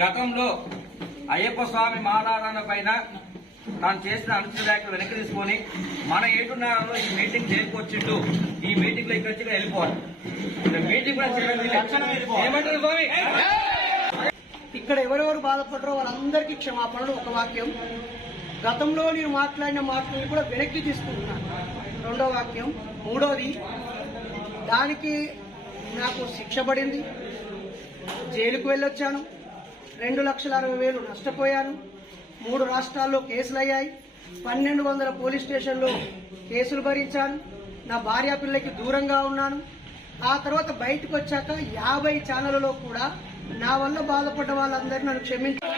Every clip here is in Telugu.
గతంలో అయ్యప్ప స్వామి మాలారాధన పైన తాను చేసిన అనుచిత వ్యాఖ్యలు వెనక్కి తీసుకొని మన ఏటున్నారో ఈ మీటింగ్ చేరుకొచ్చిండు, ఈ మీటింగ్ లో ఇక్కడ వచ్చి వెళ్ళిపోవాలి. మీటింగ్ కూడా ఏమంటారు స్వామి? ఇక్కడ ఎవరెవరు బాధపడరో వాళ్ళందరికీ క్షమాపణలు. ఒక వాక్యం, గతంలో నేను మాట్లాడిన మాటలను కూడా వెనక్కి తీసుకుంటున్నాను. రెండో వాక్యం. మూడోది, దానికి నాకు శిక్ష పడింది, జైలుకు వెళ్ళొచ్చాను, 2,60,000 నష్టపోయాను, 3 రాష్ట్రాల్లో కేసులయ్యాయి, 1,200 పోలీస్ స్టేషన్లో కేసులు భరించాను, నా భార్య పిల్లకి దూరంగా ఉన్నాను. ఆ తర్వాత బయటకు వచ్చాక 50 ఛానళ్లలో కూడా నా వల్ల బాధపడ్డ వాళ్ళందరినీ నన్ను క్షమించారు.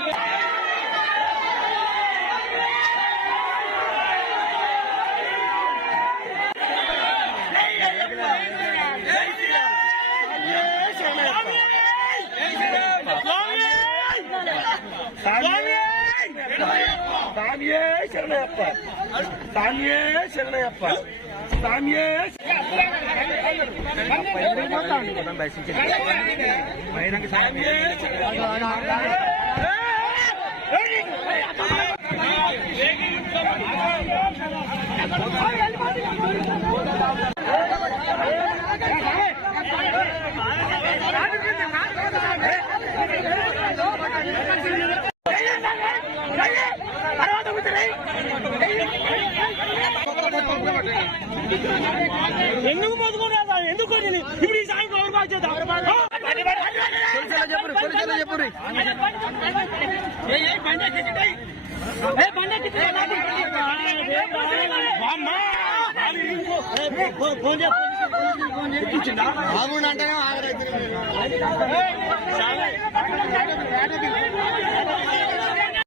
ఎందుకు పోతుకున్నా? ఎందుకు ఇప్పుడు ఈ సాయంత్రం ఎవరు బాగా చేద్దాం? ఫోన్